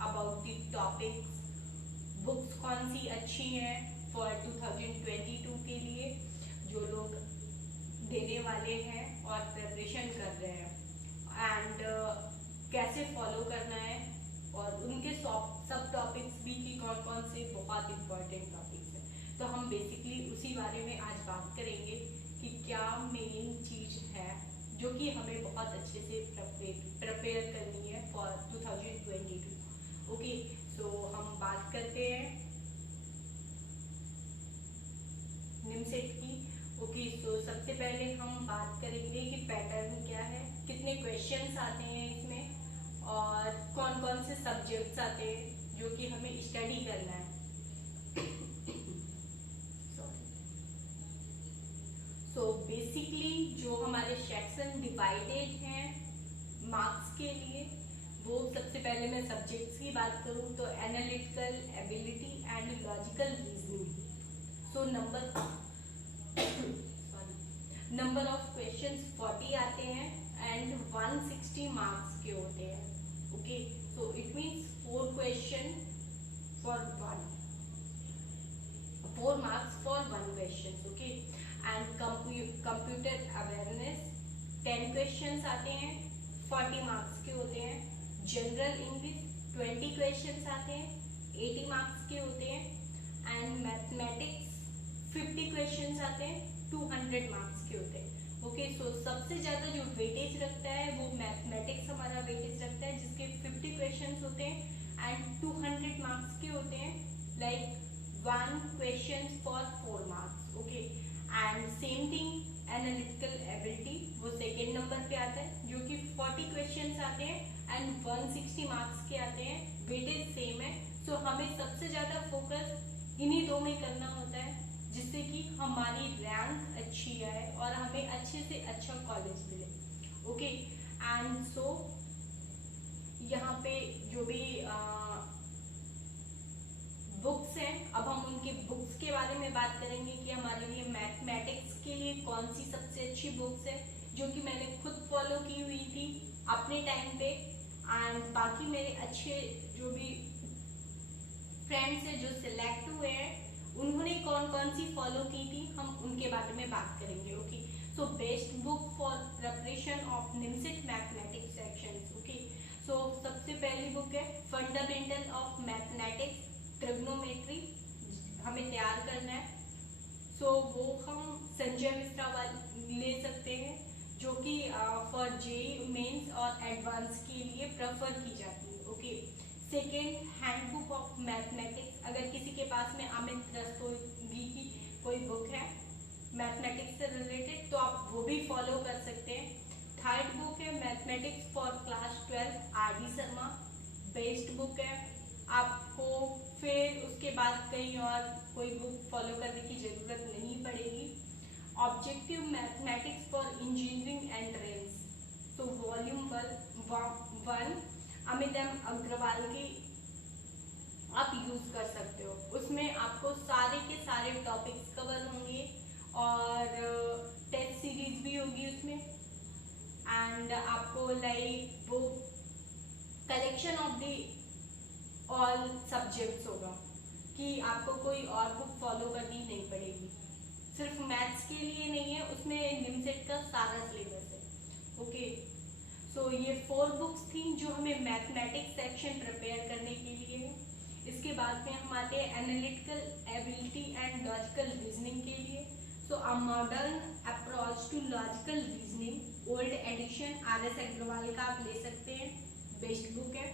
About the topics, books कौन सी अच्छी हैं फॉर 2022 के लिए जो लोग देने वाले हैं और प्रिपरेशन कर रहे हैं, एंड कैसे फॉलो करना है, और उनके सब टॉपिक्स भी कि कौन कौन से बहुत इंपॉर्टेंट टॉपिक्स हैं। तो हम बेसिकली उसी बारे में आज बात करेंगे कि क्या मेन चीज है जो कि हमें बहुत अच्छे से प्रिपेयर करनी है फॉर 2022। ओके, सो हम बात करते हैं निमसेट की। ओके, तो सबसे पहले हम बात करेंगे कि पैटर्न क्या है, कितने क्वेश्चंस आते हैं इसमें, और कौन कौन से सब्जेक्ट्स आते हैं जो कि हमें स्टडी करना है। सो बेसिकली जो हमारे सेक्शन डिवाइडेड हैं मार्क्स के लिए, वो सबसे पहले मैं सब्जेक्ट्स की बात करूं तो analytical ability and logical reasoning. So number of questions 40 आते हैं एंड 160 मार्क्स के होते हैं। Okay, so it means 4 question for 4 marks for 1 question. Okay, and computer awareness 10 questions आते हैं, 40 मार्क्स के होते हैं। जनरल इंग्लिश 20 क्वेश्चंस आते हैं, 80 मार्क्स के होते हैं। एंड मैथमेटिक्स 50 क्वेश्चंस आते हैं, 200 मार्क्स के होते हैं। ओके, सो सबसे ज्यादा जो वेटेज रखता है वो मैथमेटिक्स हमारा वेटेज रखता है, जिसके 50 क्वेश्चंस होते हैं एंड 200 मार्क्स के होते हैं, like 1 question for 4 marks. Okay, and same thing analytical ability वो सेकेंड नंबर पे आता है, जो कि 40 क्वेश्चंस आते हैं एंड 160 मार्क्स के आते हैं, वेटेज सेम है। सो हमें सबसे ज्यादा फोकस इन्हीं दो में करना होता है, जिससे कि हमारी रैंक अच्छी आए और हमें अच्छे से अच्छा कॉलेज मिले। ओके, एंड सो यहाँ पे जो भी बुक्स हैं, अब हम उनके बुक्स के बारे में बात करेंगे कि हमारे लिए मैथमेटिक्स के लिए कौन सी सबसे अच्छी बुक्स है, जो कि मैंने खुद फॉलो की हुई थी अपने टाइम पे, एंड बाकी मेरे अच्छे जो भी फ्रेंड्स हैं जो सिलेक्ट हुए हैं उन्होंने कौन कौन सी फॉलो की थी, हम उनके बारे में बात करेंगे। Okay, so best book for preparation of NIMCET mathematics sections. Okay, so सबसे पहली बुक है फंडामेंटल ऑफ मैथमेटिक्स ट्रिग्नोमेट्री, हमें तैयार करना है। सो वो हम संजय मिश्रा वाले ले सकते हैं, जो कि फॉर जेईई मेंस और एडवांस के लिए प्रेफर की जाती है। Okay, second handbook of mathematics, अगर किसी के पास में अमित रस्तोगी की कोई बुक है मैथमेटिक्स से रिलेटेड तो आप वो भी फॉलो कर सकते हैं। थर्ड बुक है mathematics for class 12 RD. Sharma, best book है, आपको फिर उसके बाद कहीं और कोई बुक फॉलो करने की जरूरत नहीं पड़ेगी। Objective mathematics for engineering entrance, तो वॉल्यूम 1 अमित एम अग्रवाल की आप यूज कर सकते हो, उसमें आपको सारे के सारे टॉपिक्स कवर होंगे और टेस्ट सीरीज भी होगी उसमें, एंड आपको लाइक वो collection of the all subjects होगा कि आपको कोई और बुक फॉलो करनी नहीं पड़ेगी। सिर्फ मैथ्स के लिए नहीं है, उसमें निमसेट का सारा सिलेबस है। ओके, सो ये 4 बुक्स थी जो हमें मैथमेटिक्स सेक्शन प्रिपेयर करने के लिए है। इसके बाद में हम आते हैं analytical ability and logical reasoning के लिए। So a modern approach to logical reasoning, old edition R S. Agarwal का आप ले सकते हैं, बेस्ट बुक है।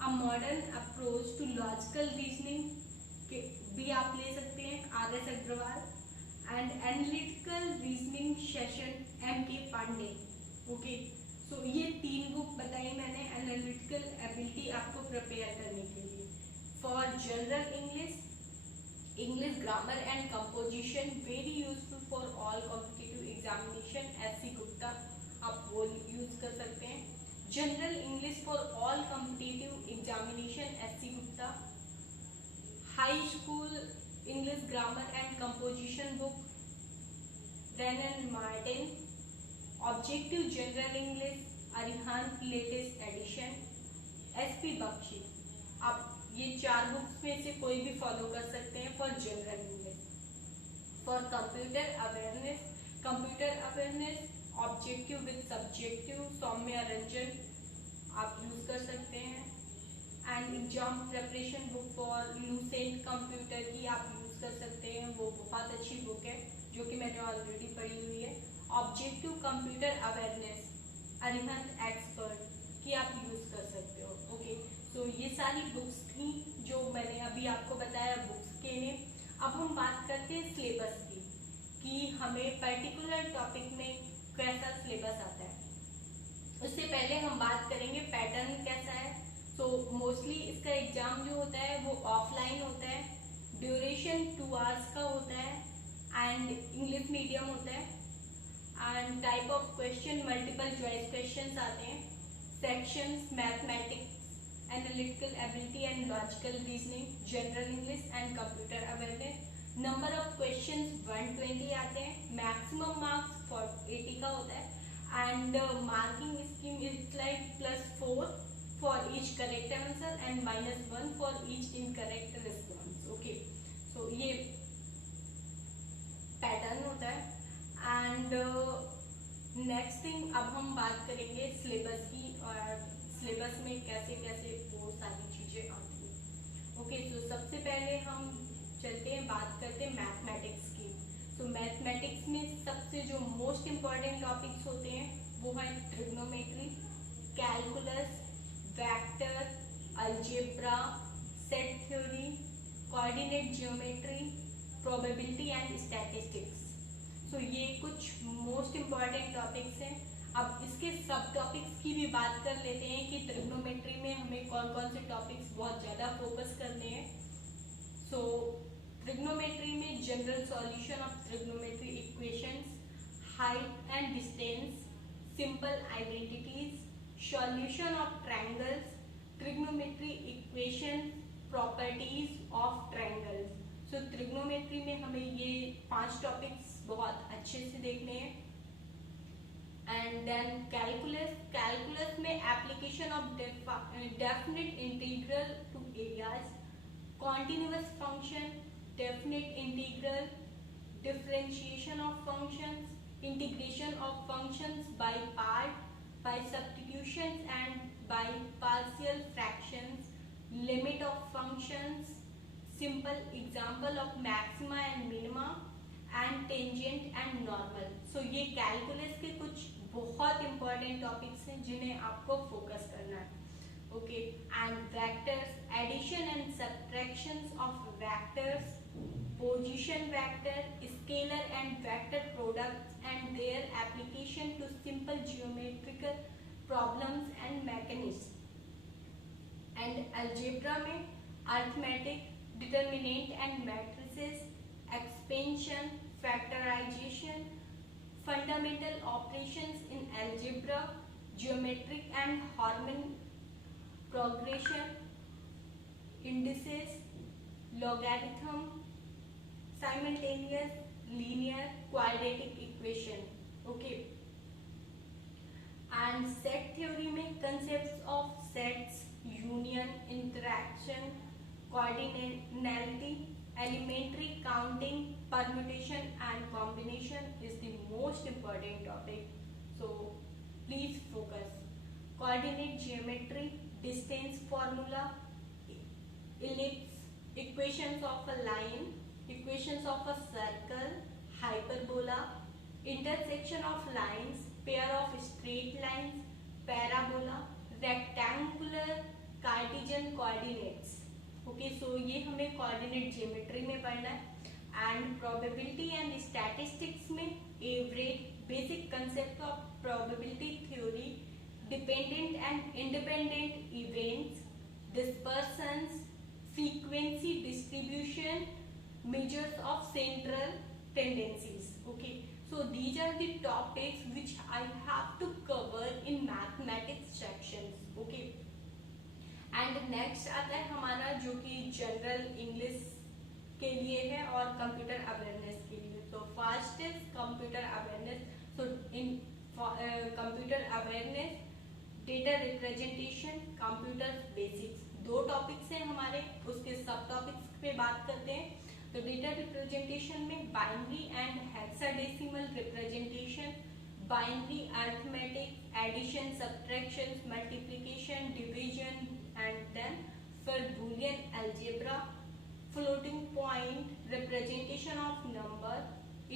A modern approach to logical reasoning के भी आप ले सकते हैं, R S. Agarwal. And analytical reasoning session M.K. Pandey. Okay, so ये 3 बुक बताई मैंने एनालिटिकल एबिलिटी आपको प्रिपेयर करने के लिए। For general English grammar and composition very useful for all competitive examination, S.C. Gupta, आप वो यूज कर सकते हैं। General English for all competitive examination, S.C. Gupta. High school English grammar and composition book, ब्रेनन Martin. Objective general English, Arihant latest edition, S.P. Bakshi, आप ये 4 books में से कोई भी फॉलो कर सकते हैं for general English. For computer awareness objective with subjective Saumya Ranjan आप यूज कर सकते हैं। And exam preparation book for Lucent computer की आप यूज कर सकते हैं, वो बहुत अच्छी बुक है जो कि मैंने ऑलरेडी पढ़ी हुई है। Objective computer awareness Arihant expert की आप यूज कर सकते हो। ओके, तो ये सारी बुक्स थी जो मैंने अभी आपको बताया बुक्स के ने। अब हम बात करते हैं सिलेबस की कि हमें पर्टिकुलर टॉपिक में कैसा सिलेबस आता है। उससे पहले हम बात करेंगे पैटर्न कैसा है। तो मोस्टली इसका एग्जाम जो होता है वो ऑफलाइन होता है, ड्यूरेशन 2 आवर्स का होता है एंड इंग्लिश मीडियम होता है। And type of question multiple choice questions आते हैं। Sections mathematics, analytical ability and logical reasoning, general English and computer awareness. Number of questions 120 आते हैं। मैक्सिमम मार्क्स 80 का होता है and marking scheme is like +4 for each correct answer and -1 for each incorrect response. Okay, so ये pattern होता है। And next thing, अब हम बात करेंगे सिलेबस की और सिलेबस में कैसे कैसे वो सारी चीजें आती हैं। ओके, तो सबसे पहले हम चलते हैं, बात करते हैं मैथमेटिक्स की। तो मैथमेटिक्स में सबसे जो मोस्ट इम्पॉर्टेंट टॉपिक्स होते हैं वो है trigonometry, calculus, vector, algebra, set theory, coordinate geometry, probability and statistics. So ये कुछ मोस्ट इम्पॉर्टेंट टॉपिक्स हैं। अब इसके सब टॉपिक्स की भी बात कर लेते हैं कि ट्रिग्नोमेट्री में हमें कौन कौन से टॉपिक्स बहुत ज़्यादा फोकस करने हैं। सो ट्रिग्नोमेट्री में general solution of trigonometry equations, height and distance, simple identities, solution of triangles, trigonometry equation, properties of triangles. So trigonometry में हमें ये 5 टॉपिक्स बहुत अच्छे से देखने हैं। एंड देन कैलकुलस में application of definite integral to areas, continuous function, definite integral, differentiation of functions, integration of functions by part, by substitutions and by partial fractions, limit of functions, simple example of maxima and minima and tangent and normal. So ये calculus के कुछ बहुत important topics हैं जिन्हें आपको focus करना है। Okay, and vectors, addition and subtractions of vectors, position vector, scalar and vector products and their application to simple geometrical problems and mechanisms. And algebra में arithmetic, determinant and matrices, expansion, factorization, fundamental operations in algebra, geometric and harmonic progression, indices, logarithm, simultaneous linear quadratic equation. Okay, and set theory में concepts of sets, union, interaction, coordinality, elementary counting, permutation and combination is the most important topic, so please focus. Coordinate geometry, distance formula, ellipse, equations of a line, equations of a circle, hyperbola, intersection of lines, pair of straight lines, parabola, rectangular Cartesian coordinates. Okay, so ये हमें coordinate geometry में पढ़ना है। and probability and statistics में average, basic concept of probability theory, dependent and independent events, dispersions, frequency distribution, measures of central tendencies. Okay, so these are the topics which I have to cover in mathematics sections. Okay, and next आता है हमारा जो कि general English के लिए है और computer awareness के लिए। तो first is computer awareness. So in computer awareness, data representation, computer basics, 2 topics हैं हमारे, उसके सब टॉपिक्स पे बात करते हैं। तो डेटा रिप्रेजेंटेशन में binary and hexadecimal representation, binary arithmetic, addition, subtraction, multiplication, division and then फिर Boolean algebra, floating point representation of number,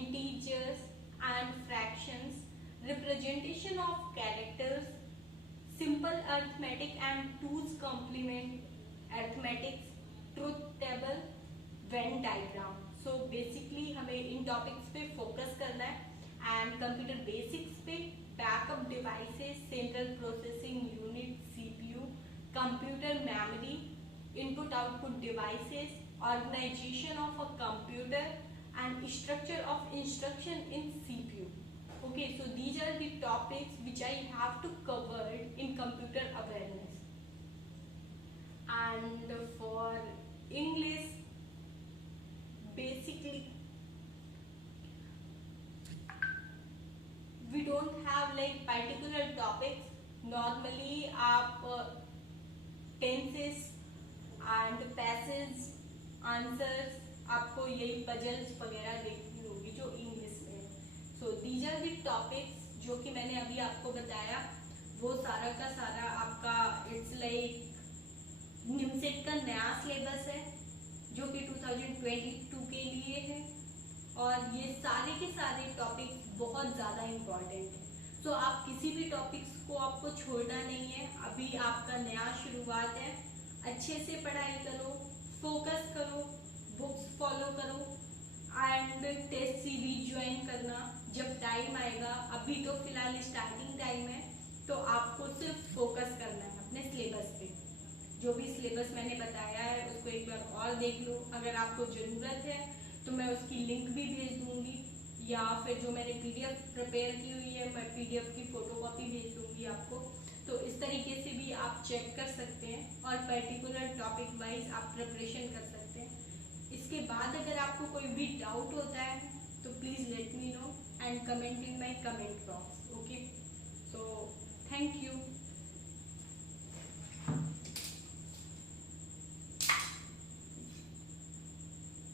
integers and fractions, representation of characters, simple arithmetic and 2's complement arithmetics, truth table, Venn diagram. So basically हमें इन topics पे focus करना है। And computer basics पे backup devices, central processing unit CPU, computer memory, input output devices, organisation of a computer and structure of instruction in CPU. Okay, so these are the topics which I have to cover in computer awareness. And for English, basically we don't have like particular topics. Normally आप tenses and passage answers, आपको यही puzzles वगैरह देखनी होगी जो English में। So these are the topics जो कि मैंने अभी आपको बताया, वो सारा का सारा आपका इट्स लाइक निमसेट का नया सिलेबस है जो कि 2022 के लिए है। और ये सारे के सारे टॉपिक्स बहुत ज़्यादा इम्पॉर्टेंट है। सो आप किसी भी टॉपिक्स को आपको छोड़ना नहीं है, अभी आपका नया शुरुआत है। अच्छे से पढ़ाई करो, फोकस करो, बुक्स फॉलो करो एंड टेस्ट सीरीज ज्वाइन करना जब टाइम आएगा। अभी तो फिलहाल स्टार्टिंग टाइम है, तो आपको सिर्फ फोकस करना है अपने सिलेबस पे। जो भी सिलेबस मैंने बताया है उसको एक बार और देख लो। अगर आपको ज़रूरत है तो मैं उसकी लिंक भी भेज दूंगी, या फिर जो मैंने पीडीएफ प्रिपेयर की हुई है मैं पीडीएफ की फोटोकॉपी भेज दूंगी आपको। तो इस तरीके से भी आप चेक कर सकते हैं और पर्टिकुलर टॉपिक वाइज आप प्रिपरेशन कर सकते हैं। इसके बाद अगर आपको कोई भी डाउट होता है तो please let me know and comment in my comment box. Okay, so thank you.